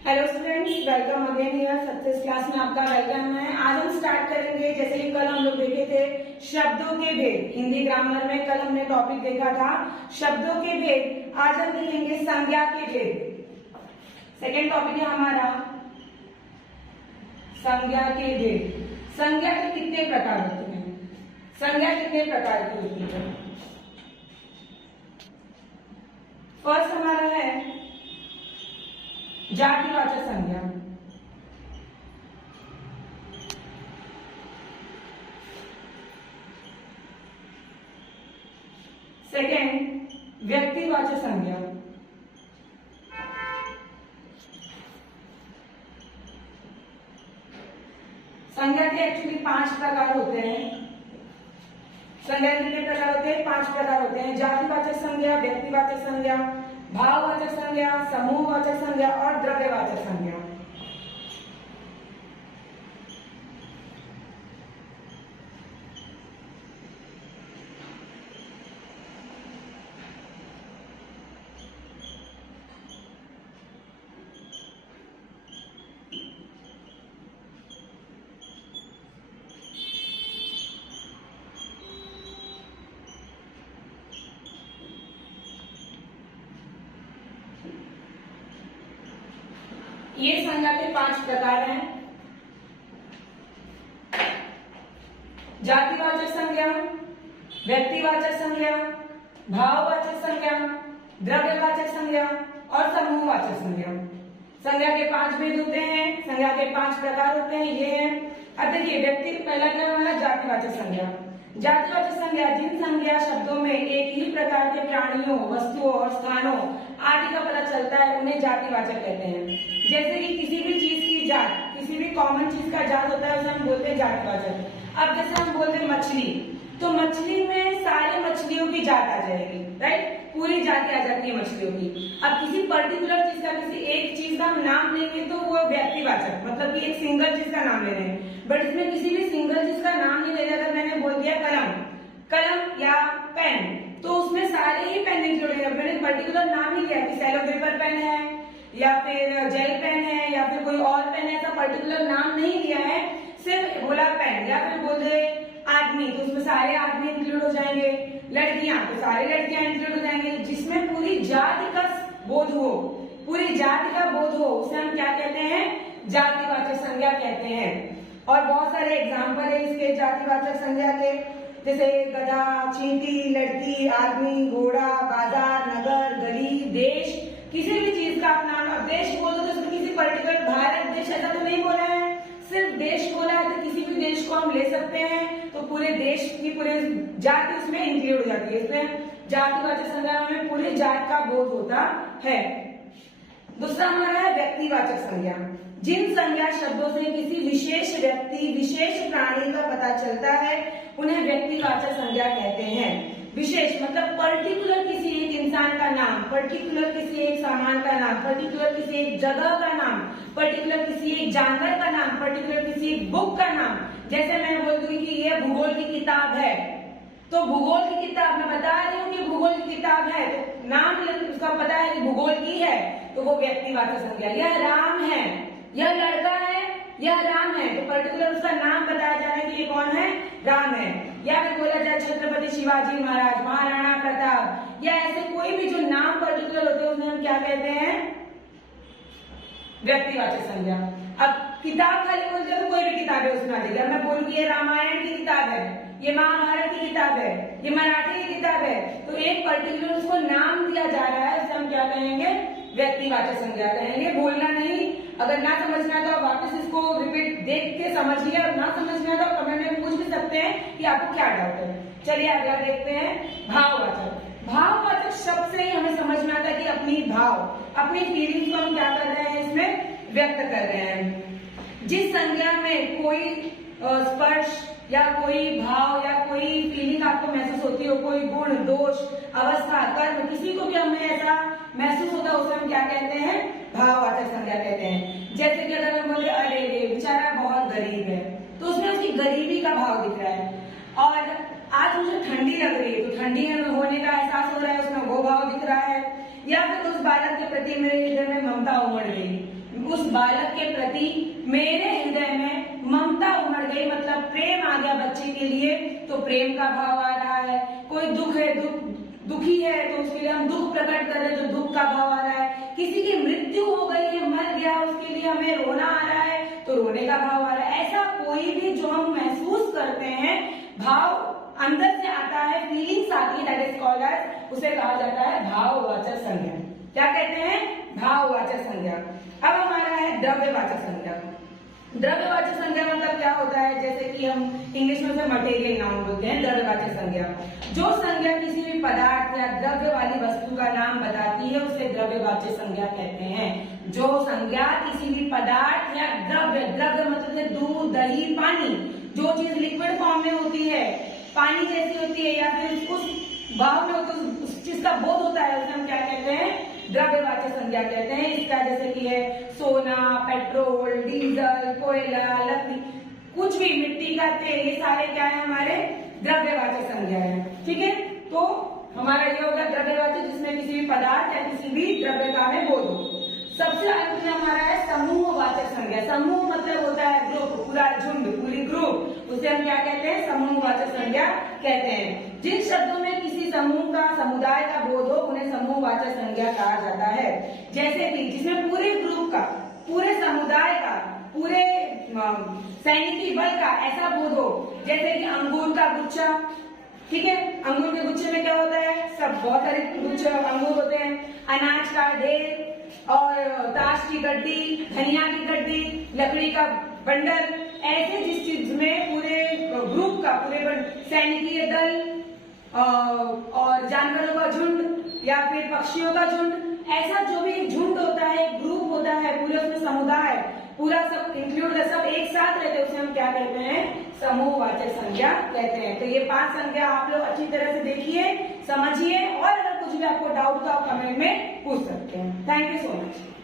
Hello students, welcome again here. Success class में आपका welcome है। आज हम स्टार्ट करेंगे, जैसे कि कल हम लोग देखे थे शब्दों के भेद। हिंदी ग्रामर में कल हमने टॉपिक देखा था शब्दों के भेद। आज हम देखेंगे संज्ञा के भेद। सेकेंड टॉपिक है हमारा संज्ञा के भेद। संज्ञा के कितने प्रकार होते हैं? संज्ञा कितने प्रकार की होती है? फर्स्ट हमारा है जातिवाचक संज्ञा। सेकेंड व्यक्तिवाचक संज्ञा। संज्ञा के एक्चुअली 5 प्रकार होते हैं। संज्ञा के कितने प्रकार होते हैं? 5 प्रकार होते हैं। जातिवाचक संज्ञा, व्यक्तिवाचक संज्ञा, भाववाचक संज्ञा, समूहवाचक संज्ञा और द्रव्यवाचक संज्ञा। ये संज्ञा के 5 प्रकार हैं। जातिवाचक संज्ञा, व्यक्तिवाचक संज्ञा, भाववाचक संज्ञा, द्रव्यवाचक संज्ञा और समूहवाचक संज्ञा। संज्ञा के 5 भेद होते हैं, संज्ञा के 5 प्रकार होते हैं, ये हैं। अब देखिए, व्यक्ति पहला क्या हमारा जातिवाचक संज्ञा। जातिवाचक संज्ञा जिन संज्ञा शब्दों में एक ही प्रकार के प्राणियों, वस्तुओं और स्थानों आदि का पता चलता है, उन्हें जातिवाचक कहते हैं। जैसे कि किसी भी चीज की जात, किसी भी कॉमन चीज का जात होता है, उसे हम बोलते हैं जातिवाचक। अब जैसे हम बोलते हैं मछली, तो मछली में सारी मछलियों की जात आ जाएगी, राइट? पूरी जाति आ जाती है मछलियों की। अब किसी पर्टिकुलर चीज का, किसी एक चीज का हम नाम लेंगे तो वो व्यक्तिवाचक, मतलब कि एक सिंगल चीज का नाम ले रहे हैं। बट इसमें किसी भी सिंगल चीज का नाम नहीं ले रहे। अगर मैंने बोल दिया कलम, कलम या पेन, तो उसमें सारे ही पेन इंक्लूड है। मैंने पर्टिकुलर नाम नहीं लिया कि सेलो पेपर पेन है या फिर जेल पेन है या फिर कोई और पेन है, ऐसा पर्टिकुलर नाम नहीं लिया है। सिर्फ बोला पेन, या फिर बोल दे आदमी, तो उसमें सारे आदमी इंक्लूड हो जाएंगे। लड़कियां, तो सारी लड़कियां इंक्लूड हो जाएंगे। जिसमें पूरी जाति का बोध हो, पूरी जाति का बोध हो, उसे हम क्या कहते हैं? जातिवाचक संज्ञा कहते हैं। और बहुत सारे एग्जाम्पल है इसके जातिवाचक संज्ञा के, जैसे गधा, चींटी, लड़की, आदमी, घोड़ा, बाजार, नगर, गली, देश। किसी भी चीज का अपना नाम। देश बोल दो तो उसमें किसी पर्टिकुलर भारत देश ऐसा तो नहीं बोला है, सिर्फ देश बोला है, तो किसी भी देश को हम ले सकते हैं। तो पूरे देश की पूरे जाति उसमें इंक्लूड हो जाती है। इसमें जातिवाचक संज्ञा में पूरी जात का बोध होता है। दूसरा हमारा है व्यक्तिवाचक संज्ञा। जिन संज्ञा शब्दों से किसी विशेष व्यक्ति, विशेष प्राणी का पता चलता है, उन्हें व्यक्तिवाचक संज्ञा कहते हैं। विशेष मतलब पर्टिकुलर किसी एक इंसान का नाम, पर्टिकुलर किसी एक सामान का नाम, पर्टिकुलर किसी एक जगह का नाम, पर्टिकुलर किसी एक जानवर का नाम, पर्टिकुलर किसी एक बुक का नाम। जैसे मैं बोल दूंगी कि ये भूगोल की किताब है, तो भूगोल की किताब मैं बता रही हूँ कि भूगोल की किताब है, तो नाम उसका पता है कि भूगोल की है, तो वो व्यक्तिवाचक संज्ञा। यह राम है, यह लड़का है, यह राम है, तो पर्टिकुलर उसका नाम बताया जा रहा है कि ये कौन है? राम है। या फिर बोला जाए छत्रपति शिवाजी महाराज, महाराणा प्रताप, या ऐसे कोई भी जो नाम पर्टिकुलर होते हैं उन्हें हम क्या कहते हैं? व्यक्तिवाचक संज्ञा। अब किताब खाली बोलते हैं तो कोई भी किताब है उसमें आ जाएगी। अब मैं बोलूँ ये रामायण की किताब है, ये महाभारत की किताब है, ये मराठी की किताब है, तो एक पर्टिकुलर उसको नाम दिया जा रहा है, उसे हम क्या कहेंगे? व्यक्तिवाचक संज्ञा कहेंगे। बोलना नहीं। अगर ना समझना तो आप वापस इसको रिपीट देख के समझिए, और ना समझना तो आप कमेंट में पूछ भी सकते हैं कि आपको क्या डाउट है। चलिए अगला देखते हैं भाववाचक। भाववाचक शब्द से ही हमें समझ में आता है कि अपनी भाव, अपनी फीलिंग्स को हम क्या कर रहे हैं? इसमें व्यक्त कर रहे हैं। जिस संज्ञा में कोई स्पर्श या कोई भाव या कोई फीलिंग आपको महसूस होती हो, कोई गुण, दोष, अवस्था, कर्म, किसी को भी हमें ऐसा महसूस होता है, उसे हम क्या कहते हैं? भाववाचक संज्ञा कहते हैं। जैसे कि अगर हम बोले अरे रे बेचारा बहुत गरीब है, तो उसमें उसकी गरीबी का भाव दिख रहा है। और आज मुझे ठंडी लग रही है, तो ठंडी होने का एहसास हो रहा है, उसमें वो भाव दिख रहा है। या फिर उस बालक के प्रति मेरे हृदय में ममता उमड़ गई, उस बालक के प्रति मेरे हृदय में ममता उमड़ गई, मतलब प्रेम आ गया बच्चे के लिए, तो प्रेम का भाव आ रहा है। कोई दुख है, दुखी है तो उसके लिए हम दुख प्रकट कर रहे हैं, तो दुख का भाव आ रहा है। किसी की मृत्यु हो गई है, मर गया, उसके लिए हमें रोना आ रहा है, तो रोने का भाव आ रहा है। ऐसा कोई भी जो हम महसूस करते हैं, भाव अंदर से आता है, फीलिंग्स आती है, दैट इज कॉल्ड एज, उसे कहा जाता है भाववाचक संज्ञा। क्या कहते हैं? भाववाचक संज्ञा। अब हमारा है द्रव्यवाचक संज्ञा। द्रव्यवाचक संज्ञा मतलब क्या होता है? जैसे कि हम इंग्लिश में उसे मटेरियल नाउन बोलते हैं। द्रव्यवाचक संज्ञा, जो संज्ञा किसी भी पदार्थ या द्रव्य वाली वस्तु का नाम बताती है, उसे द्रव्यवाचक संज्ञा कहते हैं। जो संज्ञा किसी भी पदार्थ या द्रव्य, द्रव्य मतलब दूध, दही, पानी, जो चीज लिक्विड फॉर्म में होती है, पानी जैसी होती है, या फिर उस भाव में होती है, उस चीज का बोध होता है, उसे हम क्या कहते हैं? द्रव्यवाचक संज्ञा कहते हैं। इसका जैसे कि है सोना, पेट्रोल, डीजल, कोयला, लकड़ी, कुछ भी, मिट्टी का तेल, ये सारे क्या है? हमारे द्रव्यवाचक संज्ञा है। ठीक है, तो हमारा ये होगा द्रव्यवाचक, जिसमें किसी भी पदार्थ या किसी भी द्रव्य का हमें बोध हो। सबसे अंत में हमारा है समूहवाचक संज्ञा। समूह मतलब होता है ग्रुप, पूरा झुंड, पूरी ग्रुप, उसे हम क्या कहते हैं? समूहवाचक संज्ञा कहते हैं। जिन शब्दों में किसी समूह का, समुदाय का बोध हो, उन्हें समूहवाचक संज्ञा कहा जाता है। जैसे कि जिसमें पूरे ग्रुप का, पूरे समुदाय का, पूरे सैनिकी बल का ऐसा बोध हो, जैसे कि अंगूर का गुच्छा। ठीक है, अंगूर के गुच्छे में क्या होता है? सब बहुत सारे गुच्छे अंगूर होते हैं। अनाज का ढेर, और ताश की गड्डी, धनिया की गड्डी, लकड़ी का बंडल, ऐसे जिस चीज में पूरे ग्रुप का, पूरे सैनिकीय दल और जानवरों का झुंड या फिर पक्षियों का झुंड, ऐसा जो भी झुंड होता है, ग्रुप होता है, पूरे उसमें समुदाय, पूरा सब इंक्लूड, सब एक साथ रहते हैं, उसे हम क्या कहते हैं? समूहवाचक संज्ञा कहते हैं। तो ये 5 संज्ञा आप लोग अच्छी तरह से देखिए, समझिए, और अगर कुछ भी आपको डाउट तो आप कमेंट में पूछ सकते हैं। Thank you so much.